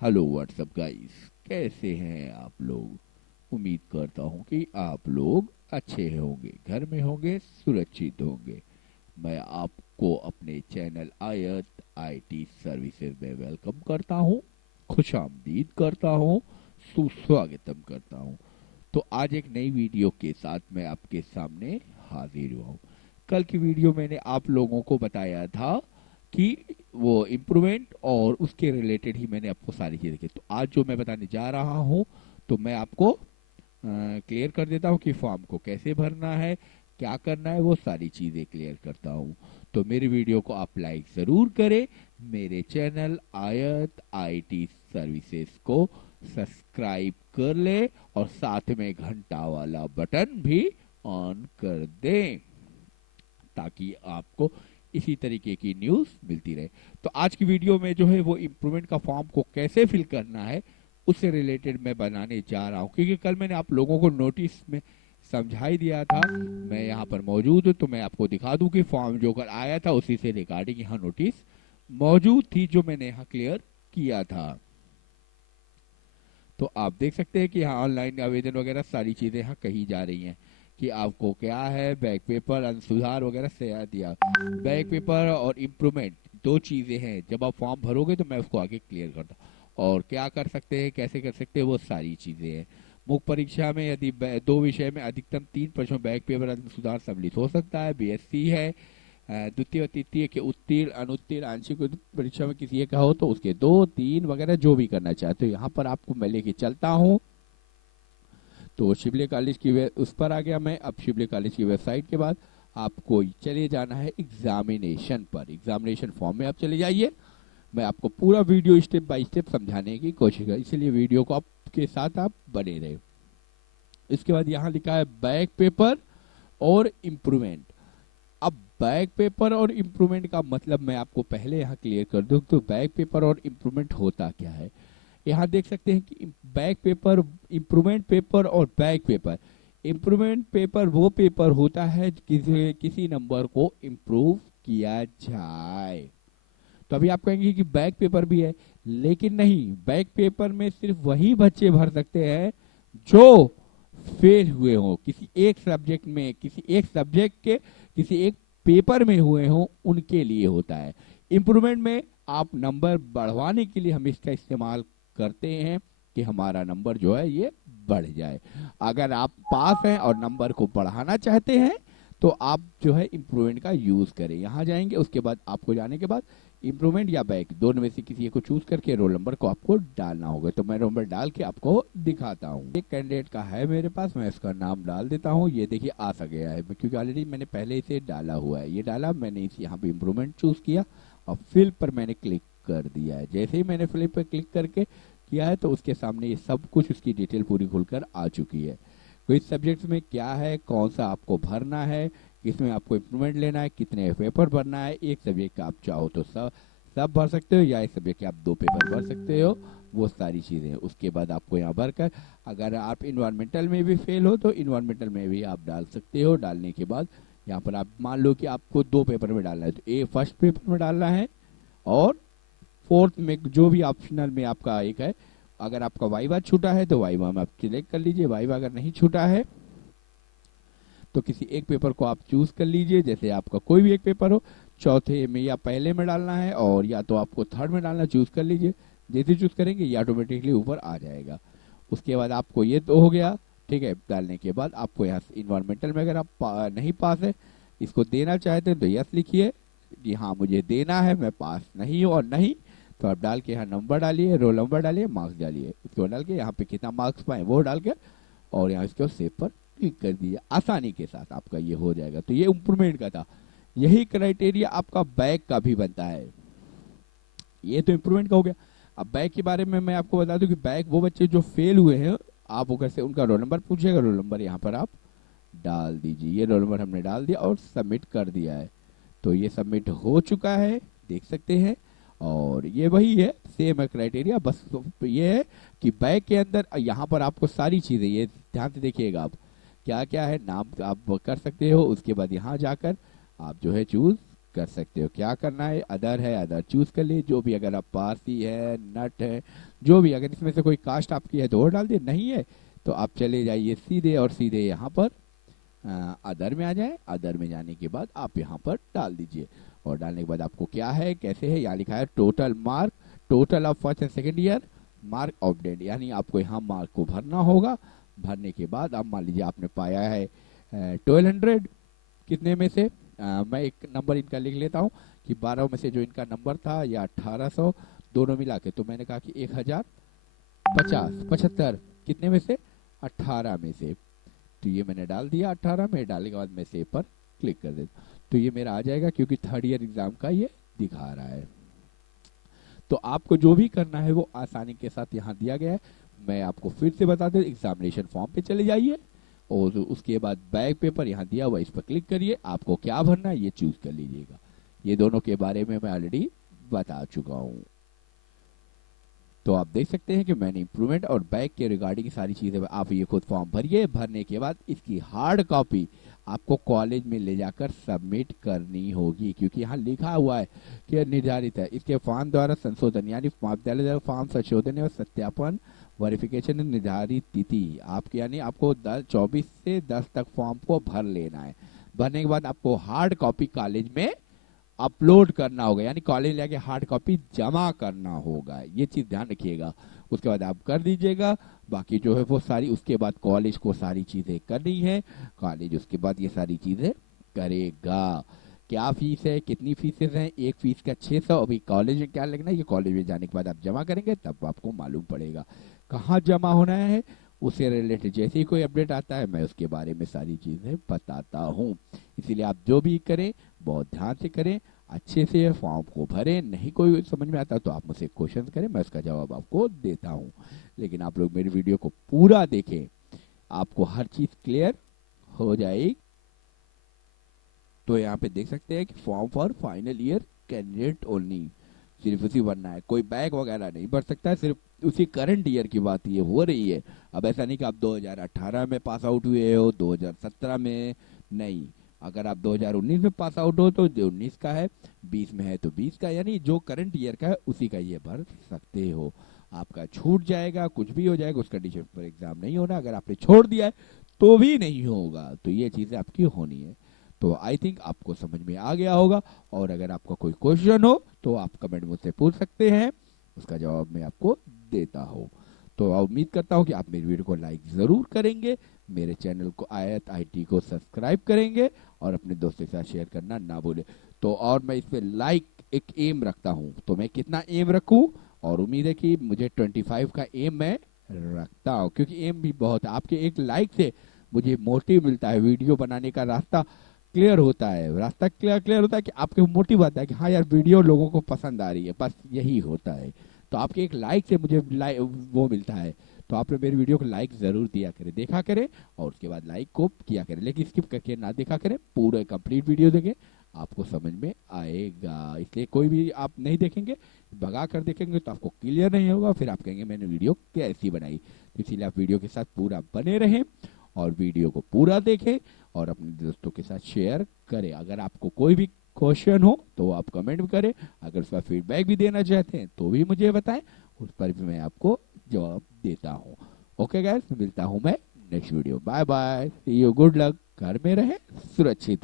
Hello what's up guys, कैसे हैं आप लोग। उम्मीद करता हूं कि आप लोग अच्छे होंगे, घर में होंगे, सुरक्षित होंगे। मैं आपको अपने चैनल आयत आईटी सर्विसेज में वेलकम करता हूं, खुशामदीद करता हूं, सुस्वागतम करता हूं। तो आज एक नई वीडियो के साथ मैं आपके सामने हाजिर हुआ हूं। कल की वीडियो मैंने आप लोगों को बताया था कि वो इम्प्रूवमेंट और उसके रिलेटेड ही मैंने आपको सारी चीज़ें की। तो आज जो मैं बताने जा रहा हूँ, तो मैं आपको क्लियर कर देता हूँ कि फॉर्म को कैसे भरना है, क्या करना है, वो सारी चीज़ें क्लियर करता हूँ। तो मेरी वीडियो को आप लाइक ज़रूर करें, मेरे चैनल आयत आईटी सर्विसेज को सब्सक्राइब कर ले और साथ में घंटा वाला बटन भी ऑन कर दें ताकि आपको इसी तरीके की न्यूज़ मिलती रहे। तो आज की वीडियो में जो है वो इम्प्रूवमेंट का फॉर्म को कैसे फिल करना है उससे रिलेटेड मैं बनाने जा रहा हूँ, क्योंकि कल मैंने आप लोगों को नोटिस में समझा ही दिया था। मैं यहाँ पर मौजूद हूँ तो मैं आपको दिखा दूं कि फॉर्म जो कल आया था उसी से रिगार्डिंग यहाँ नोटिस मौजूद थी जो मैंने यहाँ क्लियर किया था। तो आप देख सकते हैं कि यहाँ ऑनलाइन आवेदन वगैरह सारी चीज़ें यहाँ कही जा रही हैं कि आपको क्या है, बैक पेपर सुधार वगैरह से दिया। बैक पेपर और इम्प्रूवमेंट दो चीज़ें हैं, जब आप फॉर्म भरोगे तो मैं उसको आगे क्लियर करता हूँ। और क्या कर सकते हैं, कैसे कर सकते हैं, वो सारी चीज़ें हैं। मुख्य परीक्षा में यदि दो विषय में अधिकतम 3 प्रश्नों बैक पेपर सुधार सम्मिलित हो सकता है, बीएससी है, द्वितीय और तृतीय के उत्तीर्ण अनुत्तीर्ण आंशिक परीक्षा में किसी एक का हो तो उसके 2 3 वगैरह जो भी करना चाहते हो यहाँ पर आपको मैं लेके चलता हूँ। तो शिवले कॉलेज की उस पर आ गया मैं। अब शिवले कॉलेज की वेबसाइट के बाद आपको चले जाना है एग्जामिनेशन पर। एग्जामिनेशन फॉर्म में आप चले जाइए। मैं आपको पूरा वीडियो स्टेप बाय स्टेप समझाने की कोशिश कर, इसलिए वीडियो को आपके साथ आप बने रहे। इसके बाद यहाँ लिखा है बैक पेपर और इम्प्रूवमेंट। अब बैक पेपर और इम्प्रूवमेंट का मतलब मैं आपको पहले यहाँ क्लियर कर दूं। तो बैक पेपर और इम्प्रूवमेंट होता क्या है, यहाँ देख सकते हैं कि बैक पेपर, इम्प्रूवमेंट पेपर और बैक पेपर। इम्प्रूवमेंट पेपर वो पेपर होता है किसी किसी नंबर को इम्प्रूव किया जाए। तो अभी आप कहेंगे कि बैक पेपर भी है, लेकिन नहीं, बैक पेपर में सिर्फ वही बच्चे भर सकते हैं जो फेल हुए हो किसी एक सब्जेक्ट में, किसी एक सब्जेक्ट के किसी एक पेपर में हुए हो, उनके लिए होता है। इम्प्रूवमेंट में आप नंबर बढ़वाने के लिए हम इसका इस्तेमाल करते हैं कि हमारा नंबर जो है ये बढ़ जाए। अगर आप पास हैं और नंबर को बढ़ाना चाहते हैं तो आप जो है इम्प्रूवमेंट का यूज करें। यहाँ जाएंगे, उसके बाद आपको जाने के बाद इम्प्रूवमेंट या बैक दोनों में से किसी एक को चूज करके रोल नंबर को आपको डालना होगा। तो मैं रोल नंबर डाल के आपको दिखाता हूँ। एक कैंडिडेट का है मेरे पास, मैं इसका नाम डाल देता हूँ। ये देखिए आ सा गया है, क्योंकि ऑलरेडी मैंने पहले इसे डाला हुआ है। ये डाला मैंने, इस यहाँ पे इम्प्रूवमेंट चूज किया और फिल पर मैंने क्लिक कर दिया है। जैसे ही मैंने फिल पर क्लिक करके किया है तो उसके सामने ये सब कुछ उसकी डिटेल पूरी खुलकर आ चुकी है। तो इस सब्जेक्ट में क्या है, कौन सा आपको भरना है, किसमें आपको इम्प्रूवमेंट लेना है, कितने पेपर भरना है। एक सब्जेक्ट का आप चाहो तो सब सब भर सकते हो, या एक सब्जेक्ट के आप 2 पेपर भर सकते हो। वो सारी चीज़ें उसके बाद आपको यहाँ भर कर, अगर आप इन्वायरमेंटल में भी फेल हो तो इन्वायरमेंटल में भी आप डाल सकते हो। डालने के बाद यहाँ पर आप मान लो कि आपको 2 पेपर में डालना है, तो ए फर्स्ट पेपर में डालना है और फोर्थ में जो भी ऑप्शनल में आपका एक है। अगर आपका वाइवा छूटा है तो वाइवा में आप सिलेक्ट कर लीजिए, वाइवा अगर नहीं छूटा है तो किसी एक पेपर को आप चूज कर लीजिए। जैसे आपका कोई भी एक पेपर हो, चौथे में या पहले में डालना है और या तो आपको थर्ड में डालना, चूज कर लीजिए। जैसे चूज करेंगे ये ऑटोमेटिकली ऊपर आ जाएगा। उसके बाद आपको ये तो हो गया, ठीक है। डालने के बाद आपको यहाँ इन्वायरमेंटल में अगर आप नहीं पास है, इसको देना चाहते हैं तो यस लिखिए कि हाँ मुझे देना है, मैं पास नहीं हूँ। और नहीं तो आप डाल के यहाँ नंबर डालिए, रोल नंबर डालिए, मार्क्स डालिए। उसको डाल के यहाँ पे कितना मार्क्स पाए वो डाल के और यहाँ इसको सेव पर क्लिक कर दीजिए। आसानी के साथ आपका ये हो जाएगा। तो ये इम्प्रूवमेंट का था। यही क्राइटेरिया आपका बैक का भी बनता है। ये तो इम्प्रूवमेंट का हो गया। अब बैक के बारे में मैं आपको बता दूं कि बैक वो बच्चे जो फेल हुए हैं, आप वो कैसे, उनका रोल नंबर पूछेगा, रोल नंबर यहाँ पर आप डाल दीजिए। ये रोल नंबर हमने डाल दिया और सबमिट कर दिया है। तो ये सबमिट हो चुका है, देख सकते हैं। और ये वही है, सेम है क्राइटेरिया, बस ये है कि बैक के अंदर यहाँ पर आपको सारी चीज़ें, ये ध्यान से देखिएगा आप क्या क्या है, नाम आप कर सकते हो। उसके बाद यहाँ जाकर आप जो है चूज कर सकते हो। क्या करना है, अदर है, अदर चूज कर लिए, जो भी, अगर आप पारसी है, नट है, जो भी, अगर इसमें से कोई कास्ट आपकी है तो वो डाल दिए, नहीं है तो आप चले जाइए सीधे और सीधे यहाँ पर अदर में आ जाए। अदर में जाने के बाद आप यहाँ पर डाल दीजिए, और डालने के बाद आपको क्या है, कैसे है, यहाँ लिखा है total mark, total of first and second year, mark of date, यानी आपको यहाँ मार्क को भरना होगा। भरने के बाद आप मान लीजिए आपने पाया है 1200 कितने में से, मैं एक नंबर इनका लिख लेता हूँ कि 12 में से जो इनका नंबर था, या 1800 दोनों मिला के, तो मैंने कहा कि 1050 75 कितने में से, 18 में से। तो ये मैंने डाल दिया 18 में, डालने के बाद मैं सेव पर क्लिक कर देता, तो ये मेरा आ जाएगा, क्योंकि थर्ड ईयर एग्जाम का ये दिखा रहा है। तो आपको जो भी करना है वो आसानी के साथ यहाँ दिया गया है। मैं आपको फिर से बता दूं, एग्जामिनेशन फॉर्म पे चले जाइए, और उसके बाद बैक पेपर यहाँ दिया हुआ, इस पर क्लिक करिए, आपको क्या भरना है ये चूज कर लीजिएगा। ये दोनों के बारे में मैं ऑलरेडी बता चुका हूँ। तो आप देख सकते हैं कि मैंने इम्प्रूवमेंट और बैक के रिगार्डिंग सारी चीज़ें, आप ये खुद फॉर्म भरिए। भरने के बाद इसकी हार्ड कॉपी आपको कॉलेज में ले जाकर सबमिट करनी होगी, क्योंकि यहाँ लिखा हुआ है कि निर्धारित है इसके फॉर्म द्वारा संशोधन, यानी महाविद्यालय द्वारा फॉर्म संशोधन और सत्यापन वेरिफिकेशन निर्धारित तिथि आपके, यानी आपको 24 से 10 तक फॉर्म को भर लेना है। भरने के बाद आपको हार्ड कॉपी कॉलेज में अपलोड करना होगा, यानी कॉलेज लेके हार्ड कॉपी जमा करना होगा, ये चीज ध्यान रखिएगा। उसके बाद आप कर दीजिएगा, बाकी जो है वो सारी, उसके बाद कॉलेज को सारी चीजें करनी है, कॉलेज उसके बाद ये सारी चीजें करेगा। क्या फीस है, कितनी फीसेस हैं, एक फीस का 600। अभी कॉलेज में क्या लगना है, ये कॉलेज में जाने के बाद आप जमा करेंगे तब आपको मालूम पड़ेगा कहाँ जमा होना है। उससे रिलेटेड जैसे ही कोई अपडेट आता है मैं उसके बारे में सारी चीजें बताता हूँ। इसीलिए आप जो भी करें बहुत ध्यान से करें, अच्छे से फॉर्म को भरें। नहीं कोई समझ में आता तो आप मुझसे क्वेश्चन करें, मैं उसका जवाब आपको देता हूँ। लेकिन आप लोग मेरी वीडियो को पूरा देखें, आपको हर चीज क्लियर हो जाएगी। तो यहाँ पे देख सकते हैं कि form for final year candidate only, सिर्फ उसी भरना है, कोई बैग वगैरह नहीं भर सकता है, सिर्फ उसी करंट ईयर की बात ये हो रही है। अब ऐसा नहीं कि आप 2018 में पास आउट हुए हो, 2017 में नहीं, अगर आप 2019 में पास आउट हो तो जो 19 का है, 20 में है तो 20 का, यानी जो करंट ईयर का है उसी का ये भर सकते हो। आपका छूट जाएगा, कुछ भी हो जाएगा, उस कंडीशन पर एग्जाम नहीं होना। अगर आपने छोड़ दिया है तो भी नहीं होगा, तो ये चीजें आपकी होनी है। तो आई थिंक आपको समझ में आ गया होगा, और अगर आपका कोई क्वेश्चन हो तो आप कमेंट मुझसे पूछ सकते हैं, उसका जवाब मैं आपको देता हूँ। तो उम्मीद करता हूँ कि आप मेरी वीडियो को लाइक ज़रूर करेंगे, मेरे चैनल को आयत आईटी को सब्सक्राइब करेंगे, और अपने दोस्तों के साथ शेयर करना ना भूलें। तो और मैं इस पर लाइक एक एम रखता हूँ, तो मैं कितना एम रखूँ, और उम्मीद है कि मुझे 25 का एम मैं रखता हूँ, क्योंकि एम भी बहुत है। आपके एक लाइक से मुझे मोटिव मिलता है, वीडियो बनाने का रास्ता क्लियर होता है, रास्ता क्लियर होता है कि आपके मोटिव आता है कि हाँ यार वीडियो लोगों को पसंद आ रही है, बस यही होता है। तो आपके एक लाइक से मुझे वो मिलता है। तो आप लोग मेरी वीडियो को लाइक जरूर दिया करें, देखा करें, और उसके बाद लाइक को किया करें, लेकिन स्किप करके ना देखा करें, पूरा कंप्लीट वीडियो देखें, आपको समझ में आएगा। इसलिए कोई भी आप नहीं देखेंगे, भगा कर देखेंगे तो आपको क्लियर नहीं होगा, फिर आप कहेंगे मैंने वीडियो कैसी बनाई। तो इसीलिए आप वीडियो के साथ पूरा बने रहें, और वीडियो को पूरा देखें, और अपने दोस्तों के साथ शेयर करें। अगर आपको कोई भी क्वेश्चन हो तो आप कमेंट करें, अगर उसका फीडबैक भी देना चाहते हैं तो भी मुझे बताएं, उस पर भी मैं आपको जवाब देता हूँ। ओके गाइस, मिलता हूँ मैं next video. Bye bye, see you, good luck, घर में रहें, सुरक्षित रहें।